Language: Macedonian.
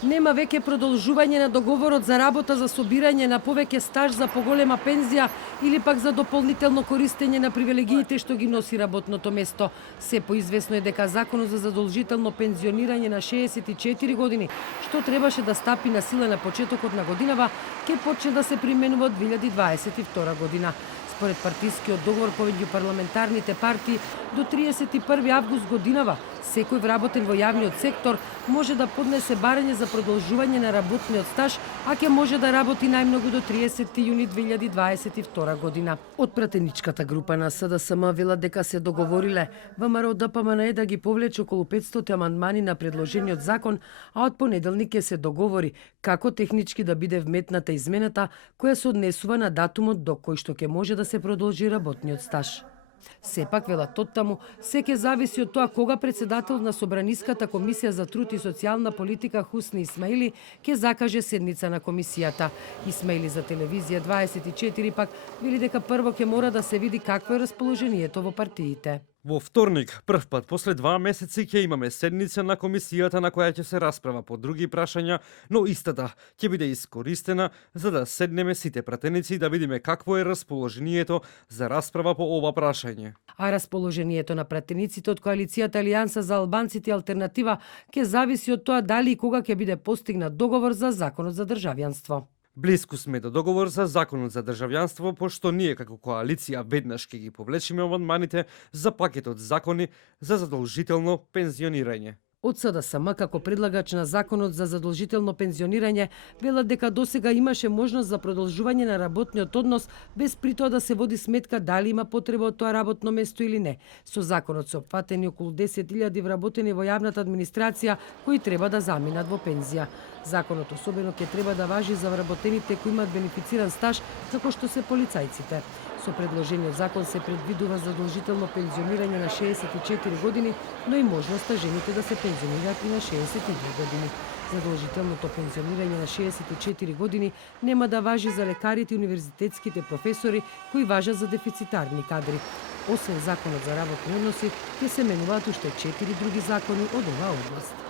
Нема веќе продолжување на договорот за работа за собирање на повеќе стаж за поголема пензија или пак за дополнително користење на привилегиите што ги носи работното место. Се поизвестно е дека законот за задолжително пензионирање на 64 години, што требаше да стапи на сила на почетокот на годинава, ќе почне да се применува од 2022 година. Според партискиот договор помеѓу парламентарните партии, до 31 август годинава, секој вработен во јавниот сектор може да поднесе барање за продолжување на работниот стаж, а ќе може да работи најмногу до 30 јуни 2022 година. Од пратеничката група на СДСМ велат дека се договориле ВМРО ДПМН да ги повлече околу 500 амандмани на предложениот закон, а од понеделник ќе се договори како технички да биде вметната измената која се однесува на датумот до кој што ќе може да се продолжи работниот стаж. Сепак, велат оттаму, се ќе зависи од тоа кога председател на Собраниската комисија за труд и социјална политика Хусни Исмаили ќе закаже седница на комисијата. Исмаили за телевизија 24 пак вели дека прво ќе мора да се види какво е расположението во партиите. Во вторник, прв пат после 2 месеци ќе имаме седница на комисијата на која ќе се расправа по други прашања, но истата ќе биде искористена за да седнеме сите пратеници да видиме какво е расположението за расправа по ова прашање. А расположението на пратениците од коалицијата Алијанса за албанците и алтернатива ќе зависи од тоа дали и кога ќе биде постигнат договор за законот за државјанство. Блиску сме до договор за законот за државјанство, пошто ние како коалиција веднаш ќе ги повлечеме амандманите за пакетот закони за задолжително пензионирање. Од СДСМ како предлагач на законот за задолжително пензионирање велат дека досега имаше можност за продолжување на работниот однос без при тоа да се води сметка дали има потреба од тоа работно место или не. Со законот се опфатени околу 10.000 вработени во јавната администрација кои треба да заминат во пензија. Законот особено ќе треба да важи за вработените кои имаат бенефициран стаж, како што се полицајците. Со предложениот закон се предвидува задолжително пензионирање на 64 години, но и можноста жените да се пензионираат и на 62 години. Задолжителното пензионирање на 64 години нема да важи за лекарите и универзитетските професори кои важат за дефицитарни кадри. Освен законот за работни односи, ќе се менуваат уште 4 други закони од оваа област.